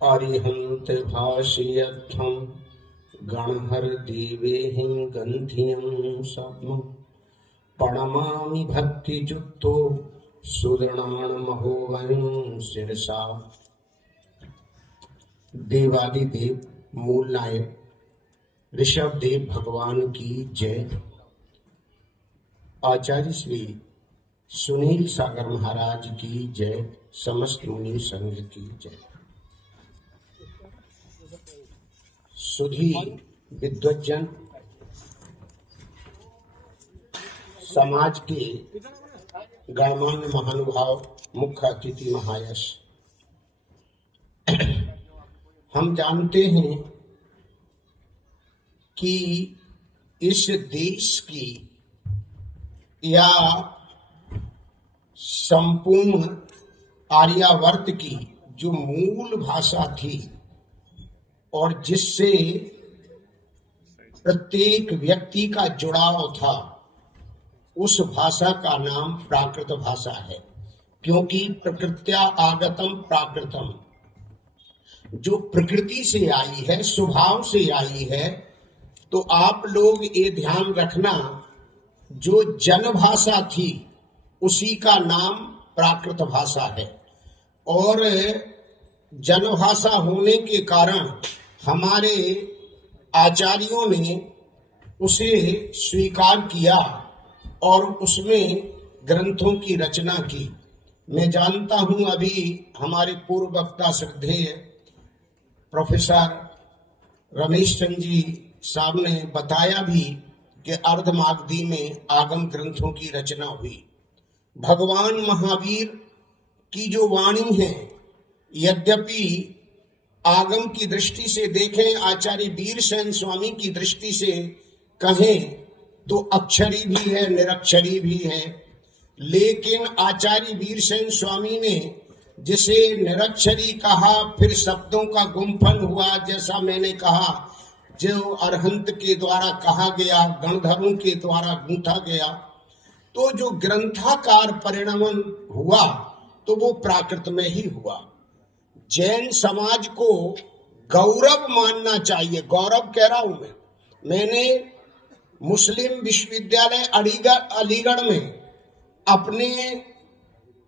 अरिहन्त भाषयर्थं गणहर देवेहिं गन्धियं स्वप्नं प्रणमामि भक्तियुक्तो सुदृणान्महोवयं शिरसा। देवादिदेव मूल नायक ऋषभ देव भगवान की जय। आचार्य श्री सुनील सागर महाराज की जय। समस्त मुनि संघ की जय। सुधी विद्वज्जन, समाज के गणमान्य महानुभाव, मुख्य अतिथि महायश, हम जानते हैं कि इस देश की या संपूर्ण आर्यावर्त की जो मूल भाषा थी और जिससे प्रत्येक व्यक्ति का जुड़ाव था, उस भाषा का नाम प्राकृत भाषा है। क्योंकि प्रकृत्या आगतम प्राकृतम, जो प्रकृति से आई है, स्वभाव से आई है। तो आप लोग ये ध्यान रखना, जो जन भाषा थी उसी का नाम प्राकृत भाषा है। और जनभाषा होने के कारण हमारे आचार्यों ने उसे स्वीकार किया और उसमें ग्रंथों की रचना की। मैं जानता हूं अभी हमारे पूर्व वक्ता श्रद्धेय प्रोफेसर रमेश चंद्र जी साहब ने बताया भी कि अर्धमागधी में आगम ग्रंथों की रचना हुई। भगवान महावीर की जो वाणी है, यद्यपि आगम की दृष्टि से देखें, आचार्य वीरसेन स्वामी की दृष्टि से कहें तो अक्षरी भी है, निरक्षरी भी है। लेकिन आचार्य वीरसेन स्वामी ने जिसे निरक्षरी कहा, फिर शब्दों का गुम्फन हुआ, जैसा मैंने कहा, जो अरहंत के द्वारा कहा गया, गणधरों के द्वारा गूंथा गया, तो जो ग्रंथाकार परिणमन हुआ तो वो प्राकृत में ही हुआ। जैन समाज को गौरव मानना चाहिए। गौरव कह रहा हूं मैंने मुस्लिम विश्वविद्यालय अलीगढ़ में अपने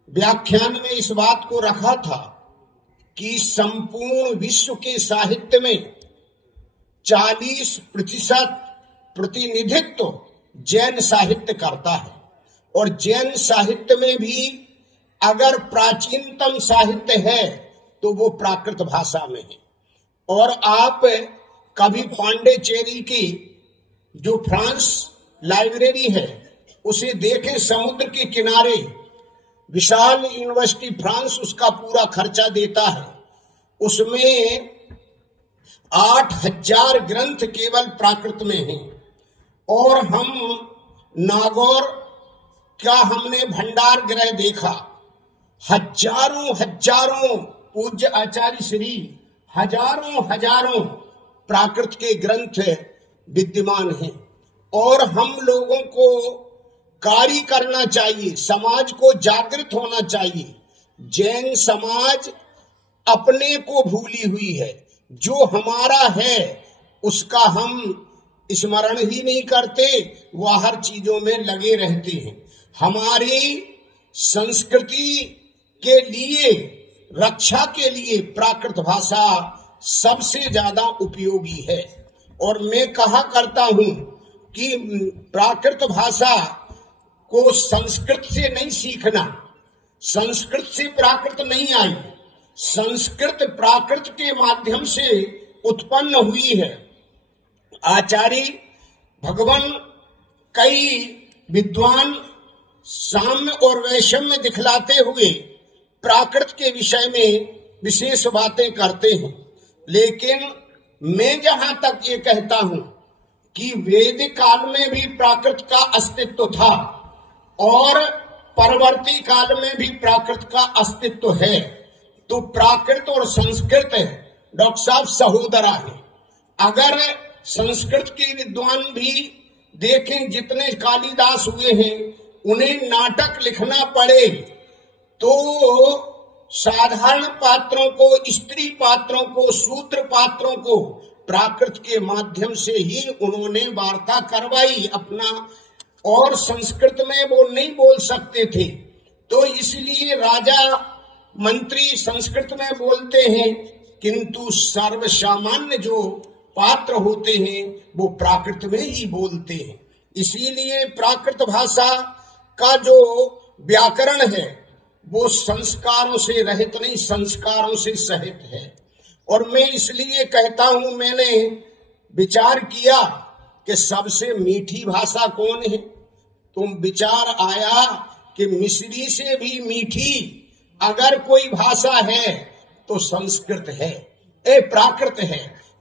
व्याख्यान में इस बात को रखा था कि संपूर्ण विश्व के साहित्य में 40% प्रतिनिधित्व जैन साहित्य करता है। और जैन साहित्य में भी अगर प्राचीनतम साहित्य है तो वो प्राकृत भाषा में है। और आप कभी पांडिचेरी की जो फ्रांस लाइब्रेरी है उसे देखें, समुद्र के किनारे विशाल यूनिवर्सिटी फ्रांस उसका पूरा खर्चा देता है। उसमें 8000 ग्रंथ केवल प्राकृत में हैं। और हम नागौर का हमने भंडार गृह देखा, हजारों पूज्य आचार्य श्री हजारों प्राकृत के ग्रंथ विद्यमान हैं। और हम लोगों को कार्य करना चाहिए, समाज को जागृत होना चाहिए। जैन समाज अपने को भूली हुई है, जो हमारा है उसका हम स्मरण ही नहीं करते, वह हर चीजों में लगे रहते हैं। हमारी संस्कृति के लिए, रक्षा के लिए प्राकृत भाषा सबसे ज्यादा उपयोगी है। और मैं कहा करता हूं कि प्राकृत भाषा को संस्कृत से नहीं सीखना, संस्कृत से प्राकृत नहीं आई, संस्कृत प्राकृत के माध्यम से उत्पन्न हुई है। आचार्य भगवान कई विद्वान साम्य और वैषम्य दिखलाते हुए प्राकृत के विषय में विशेष बातें करते हैं। लेकिन मैं जहां तक ये कहता हूं कि वैदिक काल में भी प्राकृत का अस्तित्व था और परवर्ती काल में भी प्राकृत का अस्तित्व है। तो प्राकृत और संस्कृत डॉक्टर साहब सहोदरा है। अगर संस्कृत के विद्वान भी देखें, जितने कालिदास हुए हैं, उन्हें नाटक लिखना पड़े तो साधारण पात्रों को, स्त्री पात्रों को, शूद्र पात्रों को प्राकृत के माध्यम से ही उन्होंने वार्ता करवाई अपना, और संस्कृत में वो नहीं बोल सकते थे, तो इसलिए राजा मंत्री संस्कृत में बोलते हैं, किंतु सर्वसामान्य जो पात्र होते हैं वो प्राकृत में ही बोलते हैं। इसीलिए प्राकृत भाषा का जो व्याकरण है वो संस्कारों से रहित नहीं, संस्कारों से सहित है। और मैं इसलिए कहता हूं, मैंने विचार किया कि सबसे मीठी भाषा कौन है, तो विचार आया कि मिस्री से भी मीठी अगर कोई भाषा है तो संस्कृत है, प्राकृत है।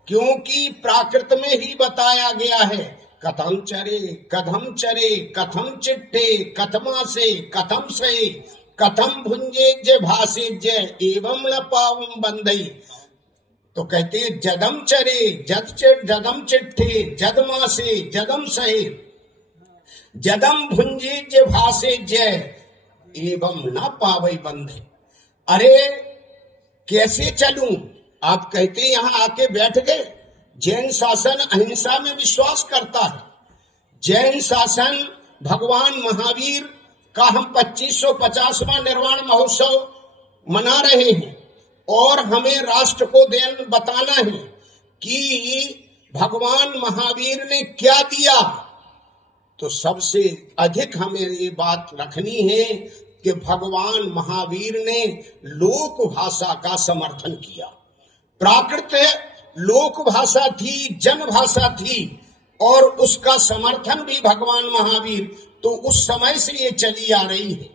क्योंकि प्राकृत में ही बताया गया है, कथम चरे कथम चिट्ठे कथमा से कथम से कथम भुंजे ज भाषे ज एवं न पावम बंधई। तो कहते जदम चरे जदम चिट्ठे जदमा से जदम सहे जदम भुंजे ज भाषे ज एवं न पावई बंधे। अरे कैसे चलूं? आप कहते यहां आके बैठ गए। जैन शासन अहिंसा में विश्वास करता है। जैन शासन भगवान महावीर का हम 2550वां निर्वाण महोत्सव मना रहे हैं, और हमें राष्ट्र को बताना है कि भगवान महावीर ने क्या दिया। तो सबसे अधिक हमें ये बात रखनी है कि भगवान महावीर ने लोक भाषा का समर्थन किया। प्राकृत लोक भाषा थी, जन भाषा थी, और उसका समर्थन भी भगवान महावीर, तो उस समय से ये चली आ रही है।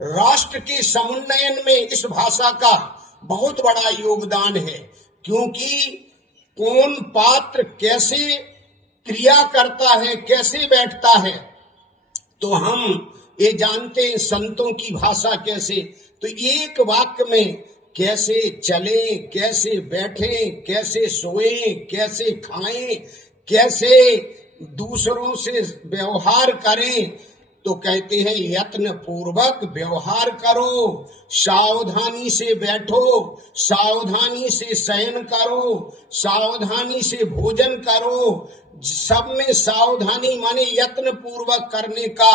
राष्ट्र के समुन्नयन में इस भाषा का बहुत बड़ा योगदान है, क्योंकि कौन पात्र कैसे क्रिया करता है, कैसे बैठता है, तो हम ये जानते हैं। संतों की भाषा कैसे, तो एक वाक्य में कैसे चले, कैसे बैठे, कैसे सोए, कैसे खाएं, कैसे दूसरों से व्यवहार करें, तो कहते हैं यत्न पूर्वक व्यवहार करो, सावधानी से बैठो, सावधानी से शयन करो, सावधानी से भोजन करो। सब में सावधानी माने यत्न पूर्वक करने का।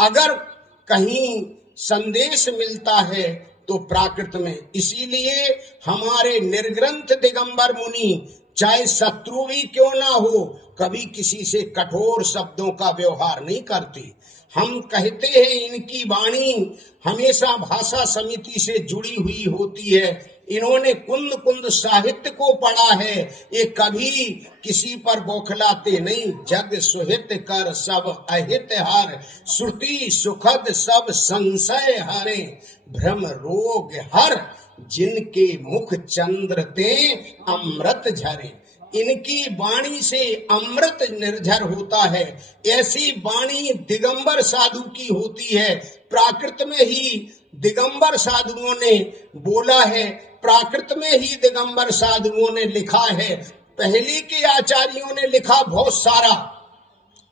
अगर कहीं संदेश मिलता है तो प्राकृत में। इसीलिए हमारे निर्ग्रंथ दिगंबर मुनि चाहे शत्रु भी क्यों ना हो, कभी किसी से कठोर शब्दों का व्यवहार नहीं करते। हम कहते हैं इनकी वाणी हमेशा भाषा समिति से जुड़ी हुई होती है। इन्होंने कुंद कुंद साहित्य को पढ़ा है, ये कभी किसी पर बौखलाते नहीं। जग सुहित कर सब अहित हार, श्रुति सुखद सब संशय हारे, भ्रम रोग हर जिनके मुख चंद्र ते अमृत झरे। इनकी वाणी से अमृत निर्झर होता है। ऐसी वाणी दिगंबर साधु की होती है। प्राकृत में ही दिगंबर साधुओं ने बोला है, प्राकृत में ही दिगंबर साधुओं ने लिखा है। पहले के आचार्यों ने लिखा बहुत सारा,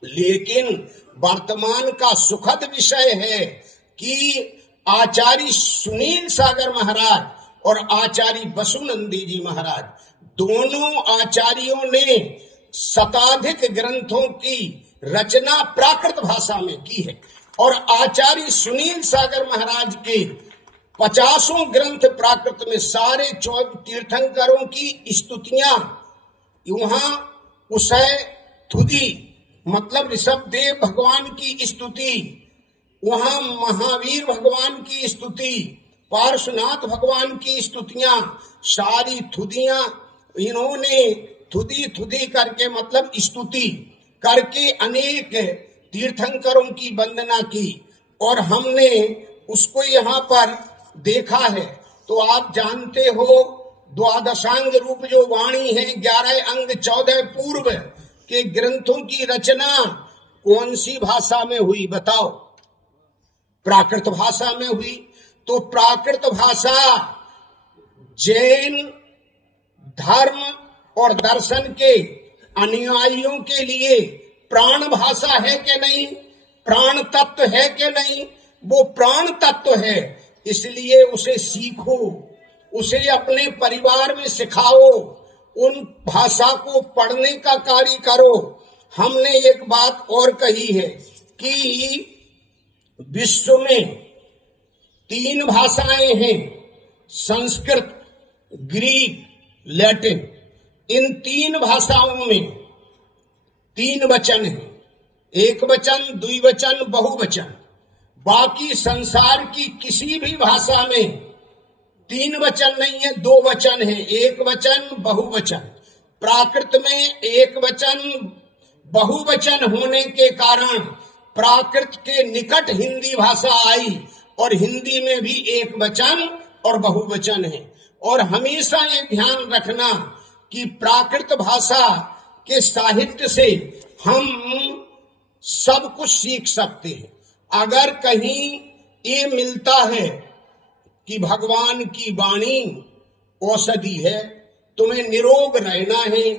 लेकिन वर्तमान का सुखद विषय है कि आचार्य सुनील सागर महाराज और आचार्य वसुनंदी जी महाराज, दोनों आचार्यों ने शताधिक ग्रंथों की रचना प्राकृत भाषा में की है। और आचार्य सुनील सागर महाराज के 50 ग्रंथ प्राकृत में, सारे 24 तीर्थंकरों की स्तुतियां, वहां उषय थुदी मतलब ऋषभदेव भगवान की स्तुति, वहां महावीर भगवान की स्तुति, पार्श्वनाथ भगवान की स्तुतियां, सारी थुदियां इन्होंने थुदी करके मतलब स्तुति करके अनेक तीर्थंकरों की वंदना की, और हमने उसको यहाँ पर देखा है। तो आप जानते हो द्वादशांग रूप जो वाणी है, 11 अंग 14 पूर्व के ग्रंथों की रचना कौन सी भाषा में हुई बताओ? प्राकृत भाषा में हुई। तो प्राकृत भाषा जैन धर्म और दर्शन के अनुयायियों के लिए प्राण भाषा है कि नहीं, प्राण तत्व है कि नहीं? वो प्राण तत्व है। इसलिए उसे सीखो, उसे अपने परिवार में सिखाओ, उन भाषा को पढ़ने का कार्य करो। हमने एक बात और कही है कि विश्व में 3 भाषाएं हैं, संस्कृत, ग्रीक, लैटिन। इन 3 भाषाओं में 3 वचन हैं, एक वचन, द्विवचन, बहुवचन। बाकी संसार की किसी भी भाषा में 3 वचन नहीं है, 2 वचन है, एक वचन, बहुवचन। प्राकृत में एक वचन, बहुवचन होने के कारण प्राकृत के निकट हिंदी भाषा आई और हिंदी में भी एक वचन और बहुवचन है। और हमेशा ये ध्यान रखना कि प्राकृत भाषा के साहित्य से हम सब कुछ सीख सकते हैं। अगर कहीं ये मिलता है कि भगवान की वाणी औषधि है, तुम्हें निरोग रहना है,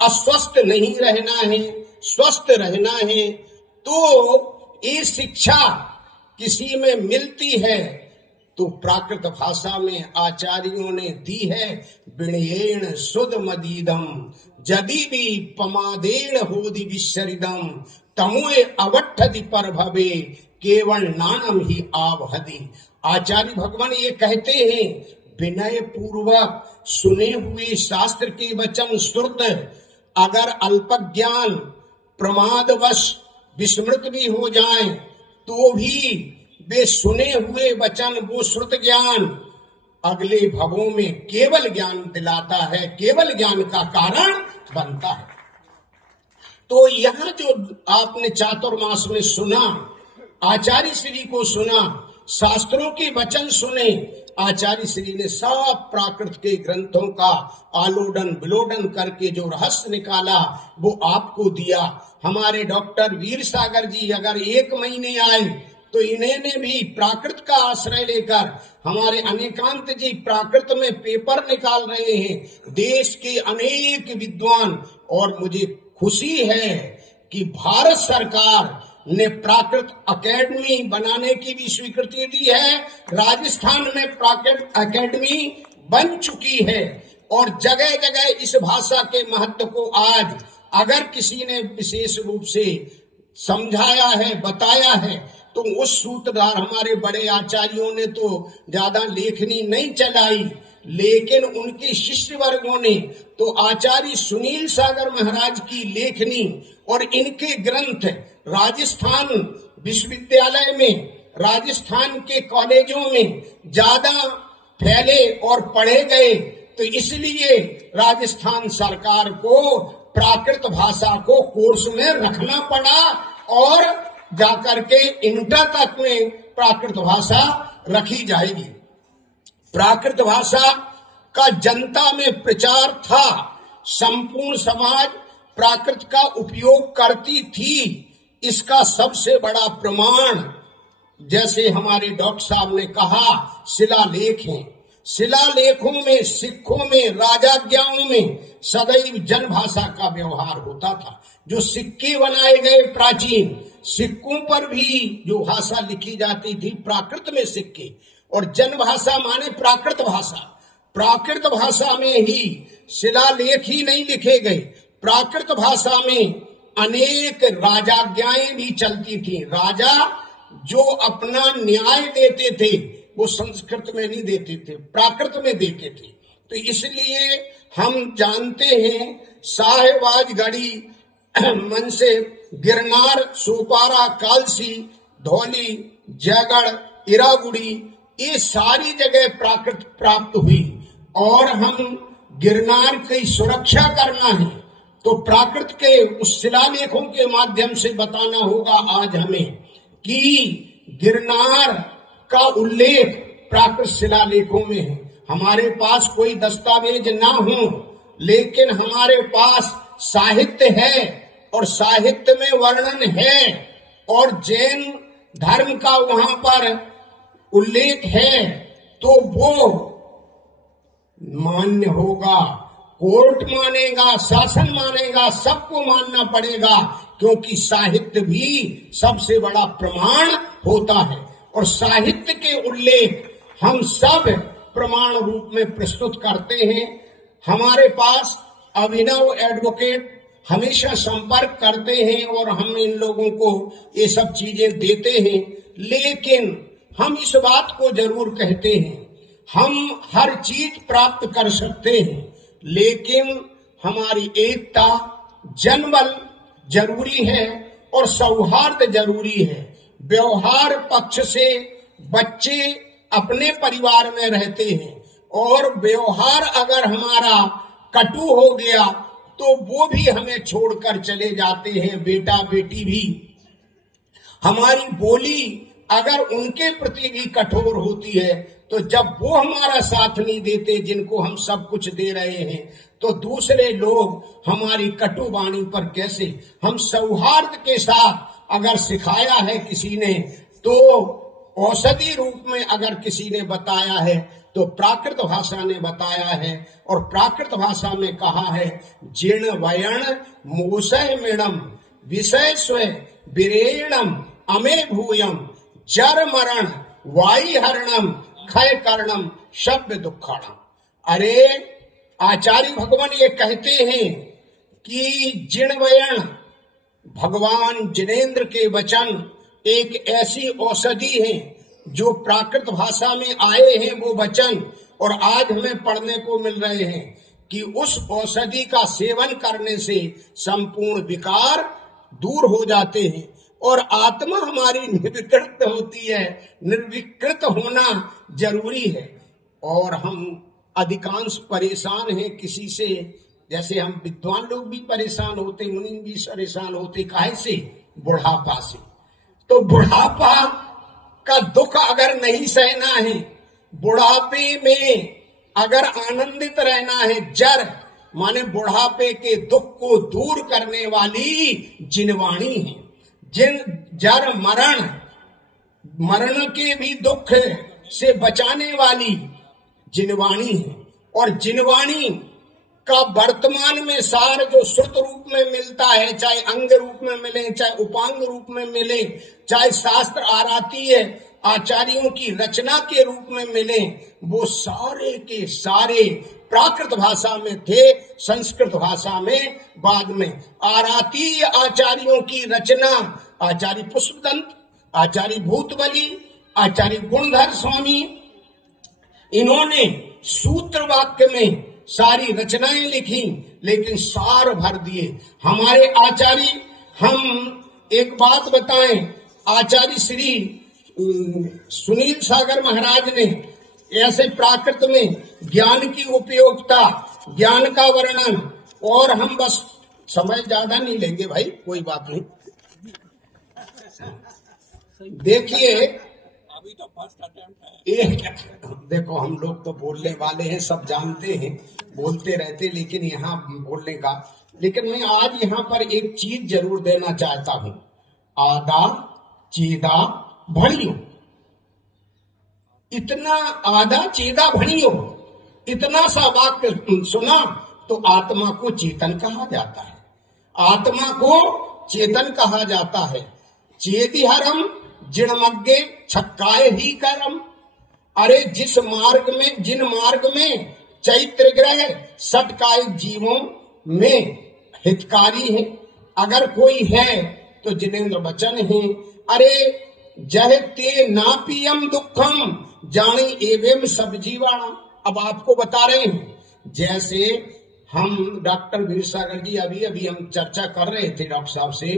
अस्वस्थ नहीं रहना है, स्वस्थ रहना है, तो ये शिक्षा किसी में मिलती है तो प्राकृत भाषा में आचार्यों ने दी है। विणयेण सुध मदीदम जदि भी पमादेण होदि विशरिदम तमुए अवट्ठदि पर भवे केवल नानम ही आवहदि। आचार्य भगवान ये कहते हैं, विनय पूर्वक सुने हुए शास्त्र के वचन श्रुत अगर अल्पज्ञान प्रमादवश विस्मृत भी हो जाएं तो भी वे सुने हुए वचन, वो श्रुत ज्ञान अगले भवों में केवल ज्ञान दिलाता है, केवल ज्ञान का कारण बनता है। तो यहाँ जो आपने चातुर्मास में सुना, आचार्य श्री को सुना, शास्त्रों के वचन सुने, आचार्य श्री ने सब प्राकृत के ग्रंथों का आलोडन विलोडन करके जो रहस्य निकाला वो आपको दिया। हमारे डॉक्टर वीर सागर जी अगर 1 महीने आए तो इन्होंने भी प्राकृत का आश्रय लेकर, हमारे अनेकांत जी प्राकृत में पेपर निकाल रहे हैं, देश के अनेक विद्वान। और मुझे खुशी है कि भारत सरकार ने प्राकृत अकेडमी बनाने की भी स्वीकृति दी है। राजस्थान में प्राकृत अकेडमी बन चुकी है और जगह जगह इस भाषा के महत्व को आज अगर किसी ने विशेष रूप से समझाया है, बताया है, तो उस सूत्रधार हमारे बड़े आचार्यों ने तो ज्यादा लेखनी नहीं चलाई, लेकिन उनके शिष्य वर्गों ने तो आचार्य सुनील सागर महाराज की लेखनी और इनके ग्रंथ राजस्थान विश्वविद्यालय में, राजस्थान के कॉलेजों में ज्यादा फैले और पढ़े गए। तो इसलिए राजस्थान सरकार को प्राकृत भाषा को कोर्स में रखना पड़ा और जाकर के इंटर तक में प्राकृत भाषा रखी जाएगी। प्राकृत भाषा का जनता में प्रचार था, संपूर्ण समाज प्राकृत का उपयोग करती थी। इसका सबसे बड़ा प्रमाण, जैसे हमारे डॉक्टर साहब ने कहा, शिलालेख हैं। शिलालेखों में, सिक्कों में, राजाज्ञाओं में सदैव जनभाषा का व्यवहार होता था। जो सिक्के बनाए गए प्राचीन, सिक्कों पर भी जो भाषा लिखी जाती थी प्राकृत में सिक्के, और जनभाषा माने प्राकृत भाषा। प्राकृत भाषा में ही शिलालेख ही नहीं लिखे गए, प्राकृत भाषा में अनेक राजाज्ञाएं भी चलती थी। राजा जो अपना न्याय देते थे वो संस्कृत में नहीं देते थे, प्राकृत में देते थे। तो इसलिए हम जानते हैं साहेबाजगढ़ी, मनसे, गिरनार, सोपारा, कालसी, धौली, जयगढ़, इरागुड़ी, ये सारी जगह प्राकृत प्राप्त हुई। और हम गिरनार की सुरक्षा करना है तो प्राकृत के उस शिलालेखों के माध्यम से बताना होगा आज हमें कि गिरनार का उल्लेख प्राकृत शिलालेखों में है। हमारे पास कोई दस्तावेज ना हो, लेकिन हमारे पास साहित्य है और साहित्य में वर्णन है और जैन धर्म का वहां पर उल्लेख है, तो वो मान्य होगा। कोर्ट मानेगा, शासन मानेगा, सबको मानना पड़ेगा, क्योंकि साहित्य भी सबसे बड़ा प्रमाण होता है। और साहित्य के उल्लेख हम सब प्रमाण रूप में प्रस्तुत करते हैं। हमारे पास अभिनव एडवोकेट हमेशा संपर्क करते हैं और हम इन लोगों को ये सब चीजें देते हैं। लेकिन हम इस बात को जरूर कहते हैं, हम हर चीज प्राप्त कर सकते हैं, लेकिन हमारी एकता, जनबल जरूरी है और सौहार्द जरूरी है। व्यवहार पक्ष से बच्चे अपने परिवार में रहते हैं और व्यवहार अगर हमारा कटु हो गया तो वो भी हमें छोड़कर चले जाते हैं। बेटा बेटी भी, हमारी बोली अगर उनके प्रति भी कठोर होती है तो जब वो हमारा साथ नहीं देते, जिनको हम सब कुछ दे रहे हैं, तो दूसरे लोग हमारी कटु वाणी पर कैसे। हम सौहार्द के साथ अगर सिखाया है किसी ने, तो औषधि रूप में अगर किसी ने बताया है तो प्राकृत भाषा ने बताया है। और प्राकृत भाषा में कहा है, जीर्ण वयण मोसह मेणम विषय स्व विरेणम अमे भूयम जर मरण वायु हरणम क्षय कर्णम शब्द दुखाणम। अरे आचार्य भगवान ये कहते हैं कि जिणवयण, भगवान जिनेन्द्र के वचन एक ऐसी औषधि है जो प्राकृत भाषा में आए हैं वो वचन, और आज हमें पढ़ने को मिल रहे हैं कि उस औषधि का सेवन करने से संपूर्ण विकार दूर हो जाते हैं और आत्मा हमारी निर्विकृत होती है। निर्विकृत होना जरूरी है। और हम अधिकांश परेशान हैं किसी से, जैसे हम विद्वान लोग भी परेशान होते, मुनि भी परेशान होते, काहे से? बुढ़ापा से। तो बुढ़ापा का दुख अगर नहीं सहना है, बुढ़ापे में अगर आनंदित रहना है, जर माने बुढ़ापे के दुख को दूर करने वाली जिनवाणी है। जिन जर मरण, मरण के भी दुख से बचाने वाली जिनवाणी है। और जिनवाणी का वर्तमान में सार जो श्रुत रूप में मिलता है, चाहे अंग रूप में मिले, चाहे उपांग रूप में मिले, चाहे शास्त्र आराती है आचार्यों की रचना के रूप में मिले, वो सारे के सारे प्राकृत भाषा में थे, संस्कृत भाषा में बाद में। आरातीय आचार्यों की रचना आचार्य पुष्पदंत, आचार्य भूतबली, आचार्य गुणधर स्वामी, इन्होंने सूत्र वाक्य में सारी रचनाएं लिखी, लेकिन सार भर दिए हमारे आचार्य। हम एक बात बताएं, आचार्य श्री सुनील सागर महाराज ने ऐसे प्राकृत में ज्ञान की उपयोगिता, ज्ञान का वर्णन, और हम बस समय ज्यादा नहीं लेंगे भाई, कोई बात नहीं। देखिए अभी तो फर्स्ट अटेम्प्ट है। देखो हम लोग तो बोलने वाले हैं, सब जानते हैं, बोलते रहते, लेकिन यहाँ बोलने का, लेकिन मैं आज यहाँ पर एक चीज जरूर देना चाहता हूँ। आदा चीदा भणियो, इतना आधा चीदा भणियो, इतना सा वाक्य सुना तो आत्मा को चेतन कहा जाता है। आत्मा को चेतन कहा जाता है। चेतिहरम जिणमग्गे छक्काए ही करम। अरे जिस मार्ग में, जिन मार्ग में चैत्र ग्रह सटकाए जीवों में हितकारी है, अगर कोई है तो जिनेन्द्र वचन है। अरे जह ते ना पियम दुखम जाने एवं सब जीवाणा। अब आपको बता रहे हैं, जैसे हम डॉक्टर वीर सागर जी अभी हम चर्चा कर रहे थे डॉक्टर साहब से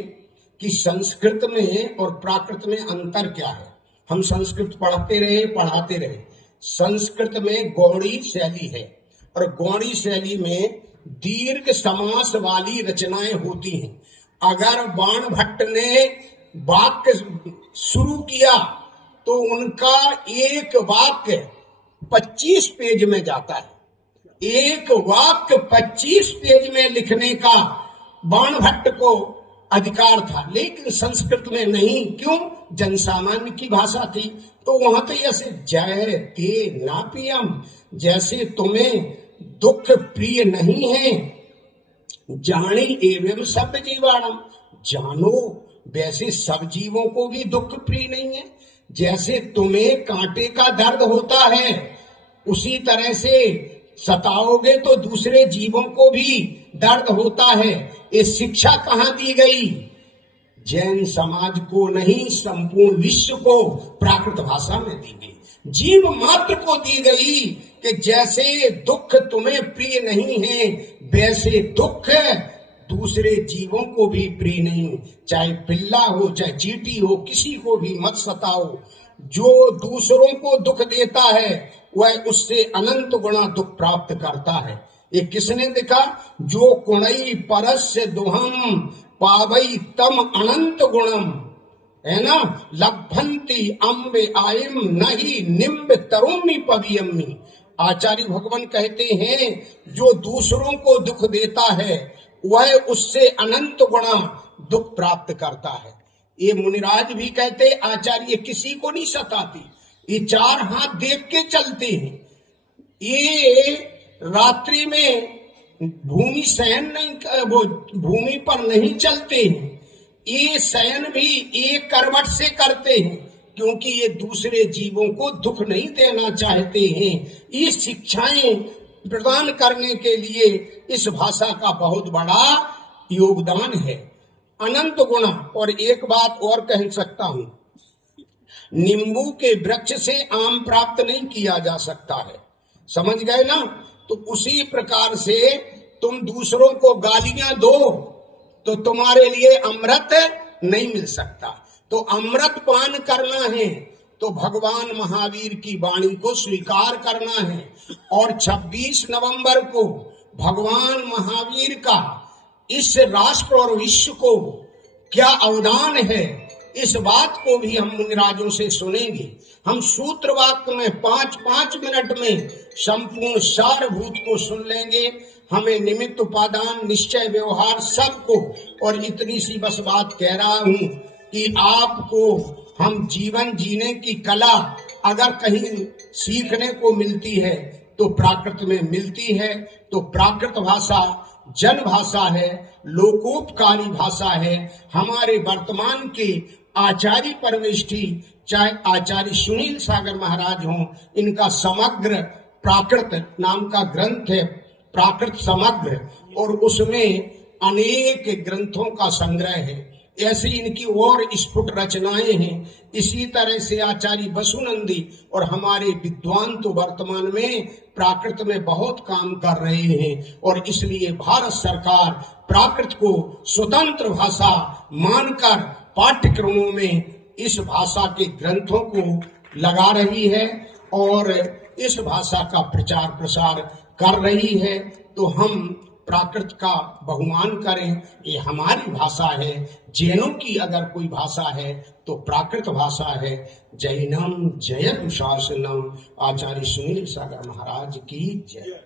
कि संस्कृत में और प्राकृत में अंतर क्या है। हम संस्कृत पढ़ते रहे, पढ़ाते रहे। संस्कृत में गौड़ी शैली है और गौड़ी शैली में दीर्घ समास वाली रचनाएं होती हैं। अगर बाण भट्ट ने वाक्य शुरू किया तो उनका एक वाक्य 25 पेज में जाता है। एक वाक्य 25 पेज में लिखने का बाण भट्ट को अधिकार था, लेकिन संस्कृत में नहीं। क्यों? जनसामान्य की भाषा थी। तो वहां तो ऐसे जय ते ना पियम, जैसे तुम्हें दुख प्रिय नहीं है, जानी एवं सब जीवाणम, जानो वैसे सब जीवों को भी दुख प्रिय नहीं है। जैसे तुम्हें कांटे का दर्द होता है, उसी तरह से सताओगे तो दूसरे जीवों को भी दर्द होता है। ये शिक्षा कहाँ दी गई? जैन समाज को नहीं, संपूर्ण विश्व को प्राकृत भाषा में दी गई। जीव मात्र को दी गई कि जैसे दुख तुम्हें प्रिय नहीं है, वैसे दुख दूसरे जीवों को भी प्रिय नहीं। चाहे पिल्ला हो, चाहे चींटी हो, किसी को भी मत सताओ। जो दूसरों को दुख देता है वह उससे अनंत गुना दुख प्राप्त करता है। ये किसने देखा? जो कुणई परस्य दुहम पावई तम अनंत गुणम, है ना। लभंती अम्बे आयम नहीं निम्ब तरुमी पवियम्मी। आचार्य भगवान कहते हैं जो दूसरों को दुख देता है वह उससे अनंत गुणा दुख प्राप्त करता है। ये मुनिराज भी कहते आचार्य किसी को नहीं सताती, ये चार हाथ देख के चलते हैं। ये रात्रि में भूमि शयन नहीं, वो भूमि पर नहीं चलते हैं। ये शयन भी एक करवट से करते हैं, क्योंकि ये दूसरे जीवों को दुख नहीं देना चाहते हैं। ये शिक्षाएं प्रदान करने के लिए इस भाषा का बहुत बड़ा योगदान है। अनंत गुणा। और एक बात और कह सकता हूं, नींबू के वृक्ष से आम प्राप्त नहीं किया जा सकता है, समझ गए ना। तो उसी प्रकार से तुम दूसरों को गालियां दो तो तुम्हारे लिए अमृत नहीं मिल सकता। तो अमृत पान करना है तो भगवान महावीर की वाणी को स्वीकार करना है। और 26 नवंबर को भगवान महावीर का इस राष्ट्र और विश्व को क्या अवदान है, इस बात को भी हम मुनिराजों से सुनेंगे। हम सूत्र वाक्य में 5-5 मिनट में संपूर्ण सारभूत को सुन लेंगे। हमें निमित्त उपादान निश्चय व्यवहार सबको, और इतनी सी बस बात कह रहा हूं कि आपको हम जीवन जीने की कला अगर कहीं सीखने को मिलती है तो प्राकृत में मिलती है। तो प्राकृत भाषा जन भाषा है, लोकोपकारी भाषा है। हमारे वर्तमान के आचार्य परमेष्ठी, चाहे आचार्य सुनील सागर महाराज हों, इनका समग्र प्राकृत नाम का ग्रंथ है, प्राकृत समग्र, और उसमें अनेक ग्रंथों का संग्रह है। ऐसी इनकी और स्फुट रचनाएं हैं। इसी तरह से आचार्य वसुनंदी और हमारे विद्वान तो वर्तमान में प्राकृत में बहुत काम कर रहे हैं, और इसलिए भारत सरकार प्राकृत को स्वतंत्र भाषा मानकर पाठ्यक्रमों में इस भाषा के ग्रंथों को लगा रही है और इस भाषा का प्रचार प्रसार कर रही है। तो हम प्राकृत का बहुमान करें, ये हमारी भाषा है। जैनों की अगर कोई भाषा है तो प्राकृत भाषा है। जैनम जयतु शासनम। आचार्य सुनील सागर महाराज की जय।